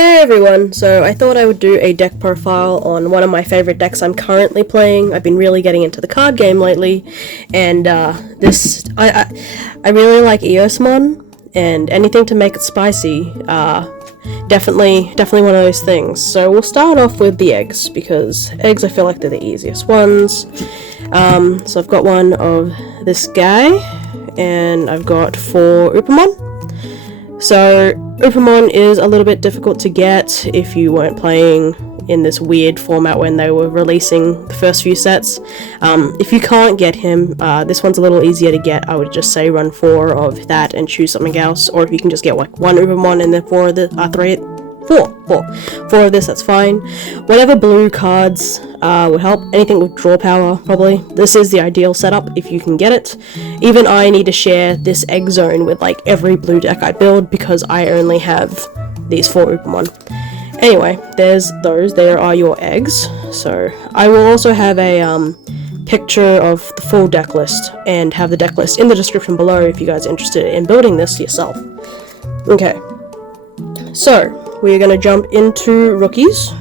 Hey everyone, so I thought I would do a deck profile on one of my favorite decks I'm currently playing. I've been really getting into the card game lately, and I really like Eosmon, and anything to make it spicy, definitely one of those things. So we'll start off with the eggs, because eggs I feel like they're the easiest ones. So I've got one of this guy, and I've got 4 Upamon. So, Upamon is a little bit difficult to get if you weren't playing in this weird format when they were releasing the first few sets. If you can't get him, this one's a little easier to get. I would just say run 4 of that and choose something else, or if you can just get like 1 Upamon and then 4 of the, 4 of this, that's fine. Whatever blue cards would help. Anything with draw power, probably. This is the ideal setup if you can get it. Even I need to share this egg zone with like every blue deck I build because I only have these 4 Upamon. Anyway, there's those. There are your eggs. So I will also have a picture of the full deck list and have the deck list in the description below if you guys are interested in building this yourself. Okay, so we're going to jump into rookies,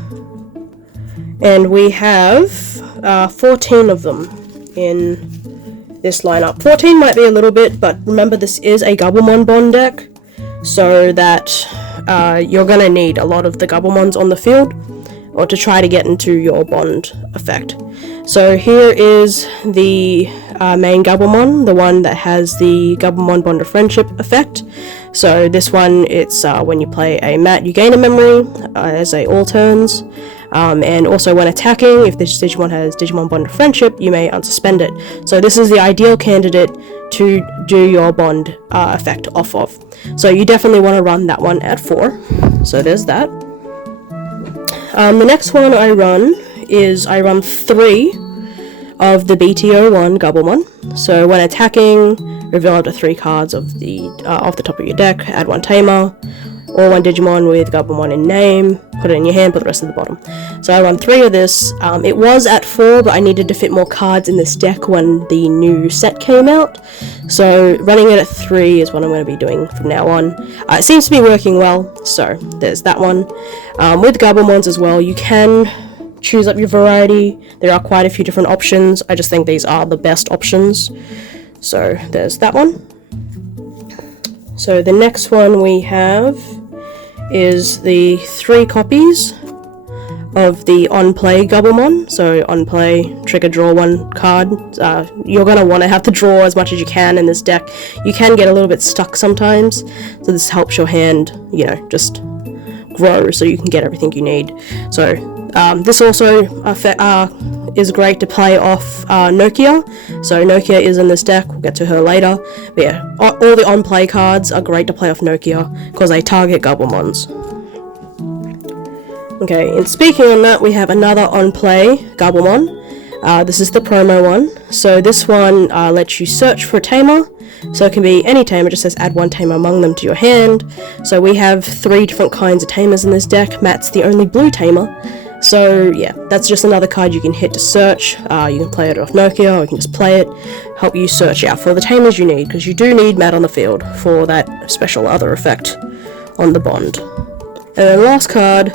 and we have 14 of them in this lineup. 14 might be a little bit, but remember this is a Gabumon Bond deck, so that you're going to need a lot of the Gabumons on the field, or to try to get into your Bond effect. So here is the main Gabumon, the one that has the Gabumon Bond of Friendship effect. So this one, it's when you play a mat, you gain a memory as a all turns, and also when attacking, if this Digimon has Digimon Bond of Friendship, you may unsuspend it. So this is the ideal candidate to do your Bond effect off of. So you definitely want to run that one at 4. So there's that. The next one I run is I run 3 of the BT1 Gabumon. So when attacking, reveal up to 3 cards of the off the top of your deck, add 1 Tamer, or 1 Digimon with Gabumon in name, put it in your hand, put the rest at the bottom. So I run 3 of this. It was at 4, but I needed to fit more cards in this deck when the new set came out. So running it at 3 is what I'm going to be doing from now on. It seems to be working well, so there's that one. With Gabumons as well, you can choose up your variety. There are quite a few different options. I just think these are the best options. So there's that one. So the next one we have is the 3 copies of the on-play Gabumon. So on-play, trigger, draw 1 card. You're going to want to have to draw as much as you can in this deck. You can get a little bit stuck sometimes, so this helps your hand, you know, just grow so you can get everything you need. So this also is great to play off Nokia. So Nokia is in this deck, we'll get to her later. But yeah, all the on-play cards are great to play off Nokia because they target Gabumons. Okay, and speaking on that, we have another on-play Gabumon. This is the promo one. So this one lets you search for a Tamer. So it can be any Tamer, it just says add 1 Tamer among them to your hand. So we have 3 different kinds of Tamers in this deck. Matt's the only blue Tamer. So yeah, that's just another card you can hit to search. You can play it off Nokia, or you can just play it, help you search out for the Tamers you need, because you do need Matt on the field for that special other effect on the Bond. And then last card,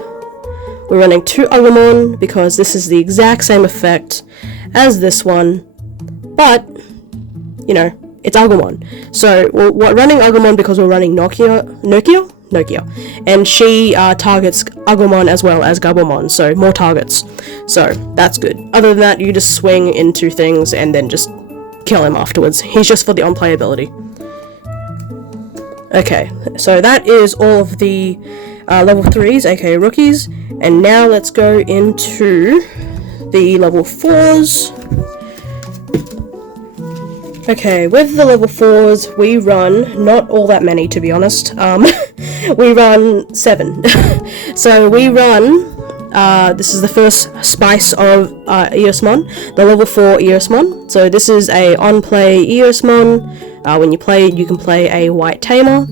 we're running 2 Agumon, because this is the exact same effect as this one, but, you know, it's Agumon. So we're running Agumon because we're running Nokia, and she targets Agumon as well as Gabumon, so more targets. So that's good. Other than that, you just swing into things and then just kill him afterwards. He's just for the on-play ability. Okay, so that is all of the level 3s, aka rookies, and now let's go into the level 4s. Okay, with the level 4s, we run not all that many, to be honest. We run 7. So we run, this is the first spice of Eosmon, the level 4 Eosmon. So this is a on-play Eosmon. When you play it, you can play a white Tamer.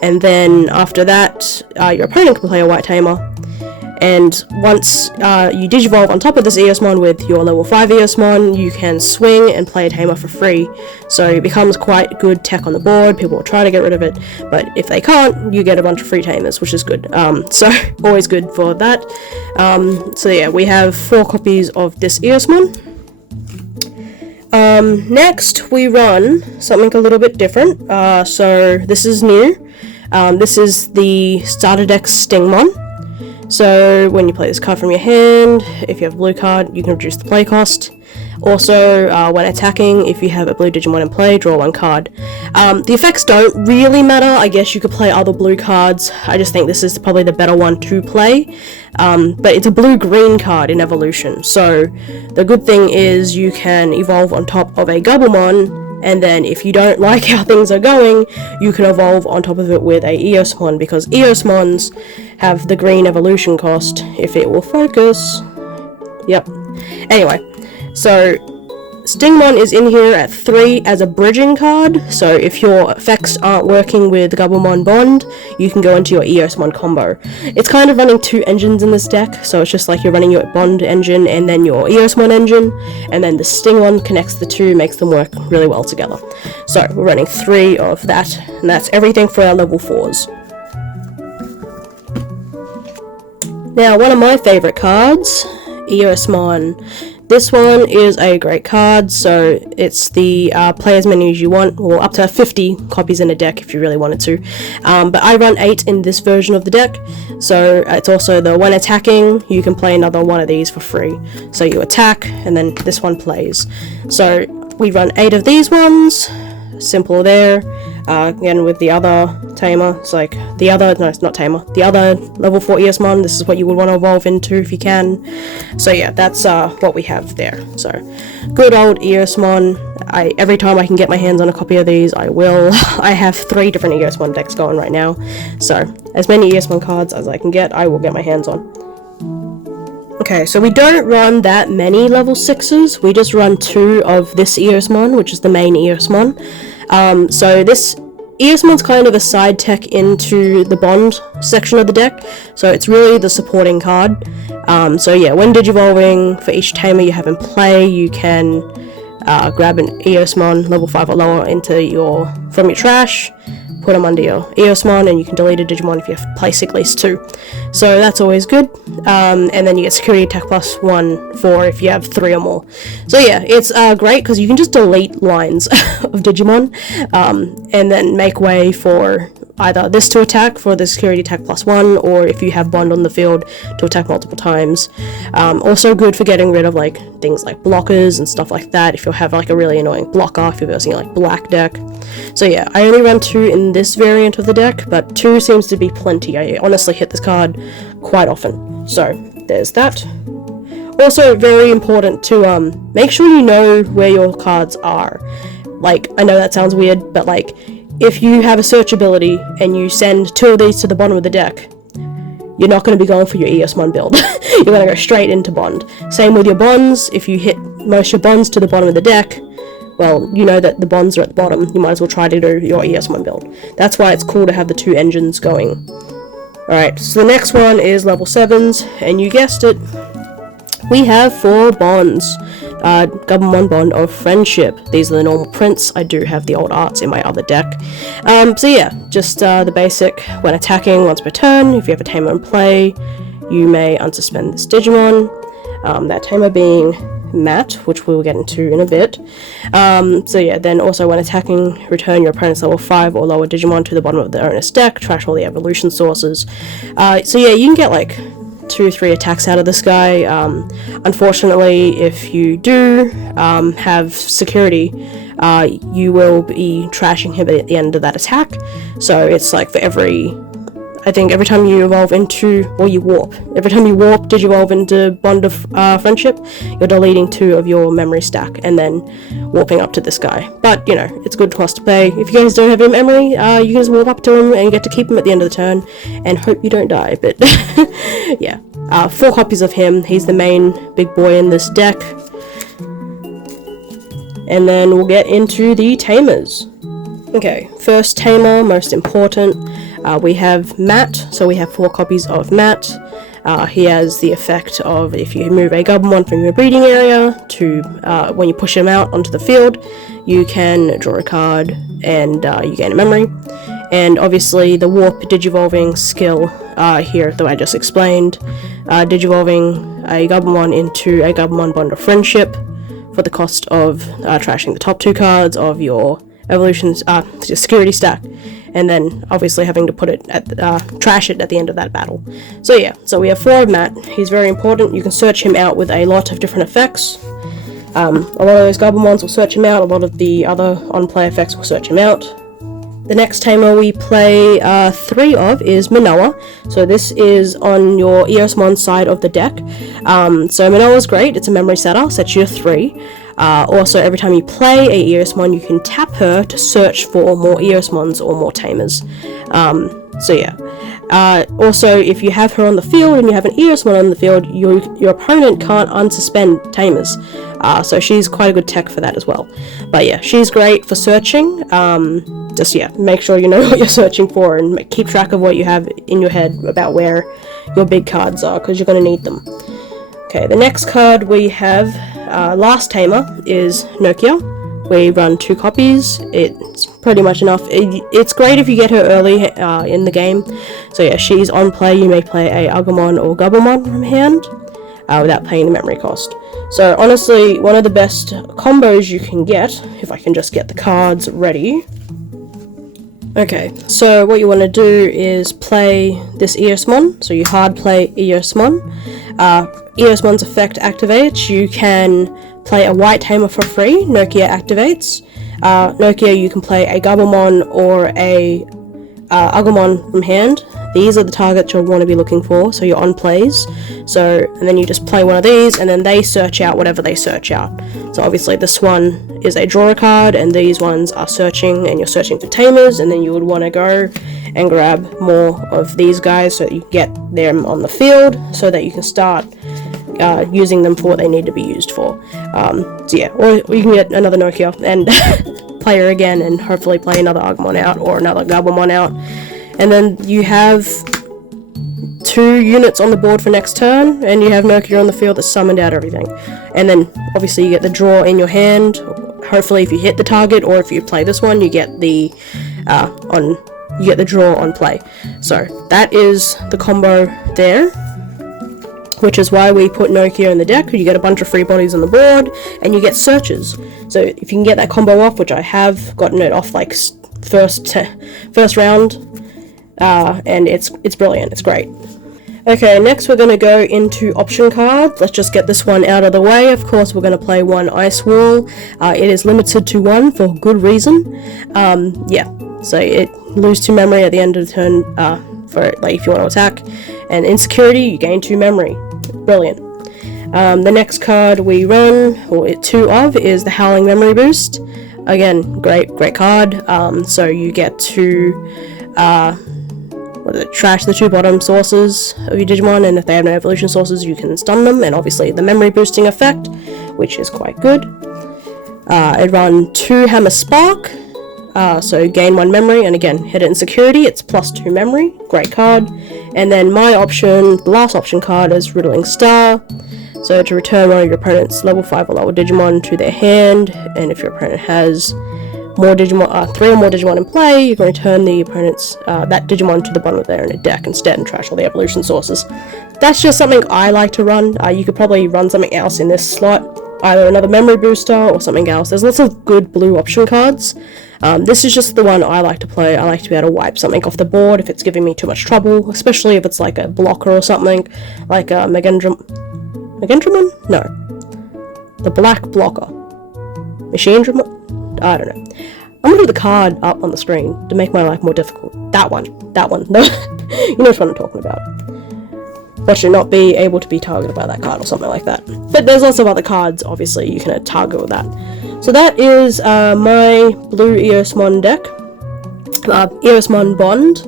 And then after that, your opponent can play a white Tamer. and once you digivolve on top of this Eosmon with your level 5 Eosmon, you can swing and play a tamer for free, so it becomes quite good tech on the board. People will try to get rid of it, but if they can't, you get a bunch of free tamers, which is good. So always good for that. So yeah, we have 4 copies of this Eosmon. Next we run something a little bit different. So this is new. This is the starter deck Stingmon. So when you play this card from your hand, if you have a blue card, you can reduce the play cost. Also, when attacking, if you have a blue Digimon in play, draw 1 card. The effects don't really matter. I guess you could play other blue cards. I just think this is probably the better one to play. But it's a blue-green card in evolution. So the good thing is you can evolve on top of a Gabumon, and then if you don't like how things are going, you can evolve on top of it with a Eosmon, because Eosmons have the green evolution cost, if it will focus. Yep. Anyway, so Stingmon is in here at 3 as a bridging card, so if your effects aren't working with Gabumon Bond, you can go into your Eosmon combo. It's kind of running 2 engines in this deck, so it's just like you're running your Bond engine and then your Eosmon engine, and then the Stingmon connects the 2, makes them work really well together. So we're running 3 of that, and that's everything for our level 4s. Now, one of my favourite cards, Eosmon. This one is a great card, so it's the play as many as you want, or up to 50 copies in a deck if you really wanted to. But I run 8 in this version of the deck, so it's also the when attacking, you can play another one of these for free. So you attack, and then this one plays. So we run 8 of these ones, simple there. Again, with the other tamer, it's like the other, no, it's not tamer, the other level 4 Eosmon, this is what you would want to evolve into if you can. So yeah, that's what we have there. So, good old Eosmon. Every time I can get my hands on a copy of these, I will. I have 3 different Eosmon decks going right now, so as many Eosmon cards as I can get, I will get my hands on. Okay, so we don't run that many level 6s, we just run 2 of this Eosmon, which is the main Eosmon. So this Eosmon's kind of a side tech into the Bond section of the deck, so it's really the supporting card. So yeah, when digivolving, for each tamer you have in play, you can grab an Eosmon level 5 or lower from your trash, put them under your Eosmon, and you can delete a Digimon if you have play sick least 2. So that's always good. And then you get security attack +1 for if you have 3 or more. So yeah, it's great because you can just delete lines of Digimon, and then make way for either this to attack for the security attack +1, or if you have Bond on the field to attack multiple times. Also good for getting rid of like things like blockers and stuff like that if you have like a really annoying blocker, if you're using like black deck. So yeah, I only run 2 in this variant of the deck, but 2 seems to be plenty. I honestly hit this card quite often. So there's that. Also very important to make sure you know where your cards are. Like, I know that sounds weird, but like, if you have a search ability and you send 2 of these to the bottom of the deck, you're not going to be going for your Eosmon build. You're going to go straight into Bond. Same with your Bonds. If you hit most of your Bonds to the bottom of the deck, well, you know that the Bonds are at the bottom. You might as well try to do your Eosmon build. That's why it's cool to have the 2 engines going. Alright, so the next one is level 7s, and you guessed it, we have 4 Bonds. Gabumon Bond of Friendship. These are the normal prints. I do have the old arts in my other deck. So yeah, just the basic. When attacking once per turn, if you have a tamer in play, you may unsuspend this Digimon. That tamer being Matt, which we will get into in a bit. So yeah, then also when attacking, return your opponent's level 5 or lower Digimon to the bottom of the owner's deck, trash all the evolution sources. So yeah, you can get like 2 or 3 attacks out of this guy. Unfortunately, if you do have security, you will be trashing him at the end of that attack. So it's like for I think every time you evolve into, or you warp, every time you warp, digivolve into Bond of Friendship, you're deleting 2 of your memory stack and then warping up to this guy. But, you know, it's good cost to play. If you guys don't have your memory, you can just warp up to him and you get to keep him at the end of the turn and hope you don't die. But, yeah. 4 copies of him. He's the main big boy in this deck. And then we'll get into the tamers. Okay, first tamer, most important. We have Matt, so we have 4 copies of Matt. He has the effect of if you move a Gabumon from your breeding area to when you push him out onto the field, you can draw a card and you gain a memory. And obviously the Warp Digivolving skill here that I just explained, Digivolving a Gabumon into a Gabumon Bond of Friendship for the cost of trashing the top 2 cards of your evolution's security stack, and then obviously having to put it at trash it at the end of that battle. So yeah, so we have 4 of Matt. He's very important. You can search him out with a lot of different effects. A lot of those Gabumons will search him out, a lot of the other on-play effects will search him out. The next tamer we play 3 of is Manoa. So this is on your Eosmon side of the deck. So Manoa's great, it's a memory setter, sets you to 3. Also, every time you play a Eosmon, you can tap her to search for more Eosmons or more tamers. So yeah. Also, if you have her on the field and you have an Eosmon on the field, your opponent can't unsuspend tamers. So she's quite a good tech for that as well. But yeah, she's great for searching. Just yeah, make sure you know what you're searching for and keep track of what you have in your head about where your big cards are, because you're going to need them. Okay, the next card we have, last tamer, is Nokia. We run 2 copies. It's pretty much enough. It's great if you get her early in the game. So yeah, she's on play. You may play a Agumon or Gabumon from hand without paying the memory cost. So honestly, one of the best combos you can get, if I can just get the cards ready. Okay, so what you want to do is play this Eosmon. So you hard play Eosmon. Eosmon's effect activates. You can play a white tamer for free. Nokia activates. Nokia, you can play a Gabumon or a Agumon from hand. These are the targets you'll want to be looking for, so you're on plays. So, and then you just play one of these, and then they search out whatever they search out. So obviously this one is a draw a card, and these ones are searching, and you're searching for tamers, and then you would want to go and grab more of these guys so that you get them on the field, so that you can start using them for what they need to be used for. So yeah, or you can get another Nokia and play her again, and hopefully play another Agumon out, or another Gabumon out. And then you have 2 units on the board for next turn, and you have Nokia on the field that summoned out everything. And then obviously you get the draw in your hand. Hopefully if you hit the target, or if you play this one, you get the draw on play. So that is the combo there, which is why we put Nokia in the deck. You get a bunch of free bodies on the board, and you get searches. So if you can get that combo off, which I have gotten it off like first round, and it's brilliant, it's great. Okay, next we're going to go into option cards. Let's just get this one out of the way. Of course, we're going to play 1 Ice Wall. It is limited to 1 for good reason. Yeah, so it lose 2 memory at the end of the turn for like if you want to attack. And Insecurity, you gain 2 memory. Brilliant. The next card we run, or 2 of, is the Howling Memory Boost. Again, great card. So you get to trash the 2 bottom sources of your Digimon, and if they have no evolution sources, you can stun them, and obviously the memory boosting effect, which is quite good. It run 2 Hammer Spark, so gain 1 memory, and again, hit it in security, it's plus 2 memory, great card. And then my option, the last option card, is Riddling Star. So to return one of your opponent's level 5 or lower Digimon to their hand, and if your opponent has more Digimon, 3 or more Digimon in play, you can return the opponent's that Digimon to the bottom of their deck instead and trash all the evolution sources. That's just something I like to run. You could probably run something else in this slot, either another memory booster or something else. There's lots of good blue option cards. This is just the one I like to play. I like to be able to wipe something off the board if it's giving me too much trouble, especially if it's like a blocker or something, like a Megendramon? No. The black blocker. Machinedramon? I don't know. I'm gonna put the card up on the screen to make my life more difficult. That one. No, you know what I'm talking about. But should not be able to be targeted by that card or something like that. But there's lots of other cards, obviously, you can target with that. So that is my blue Eosmon deck. Eosmon Bond.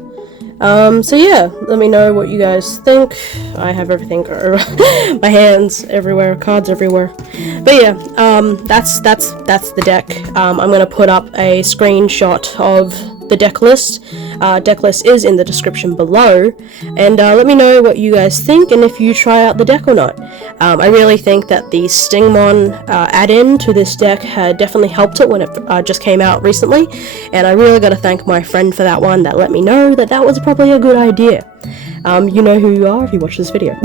So yeah, let me know what you guys think. I have everything, my hands everywhere, cards everywhere. But yeah, that's the deck. I'm gonna put up a screenshot of the deck list. deck list is in the description below, and let me know what you guys think and if you try out the deck or not. I really think that the Stingmon add-in to this deck had definitely helped it when it just came out recently, and I really gotta thank my friend for that one that let me know that that was probably a good idea. You know who you are if you watch this video.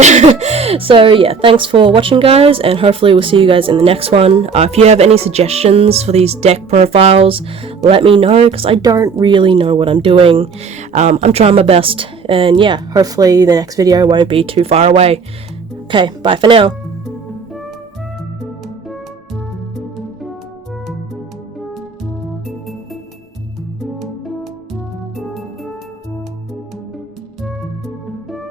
So yeah, thanks for watching, guys, and hopefully we'll see you guys in the next one. If you have any suggestions for these deck profiles, let me know, because I don't really know what I'm doing. I'm trying my best, and yeah, hopefully the next video won't be too far away. Okay, bye for now.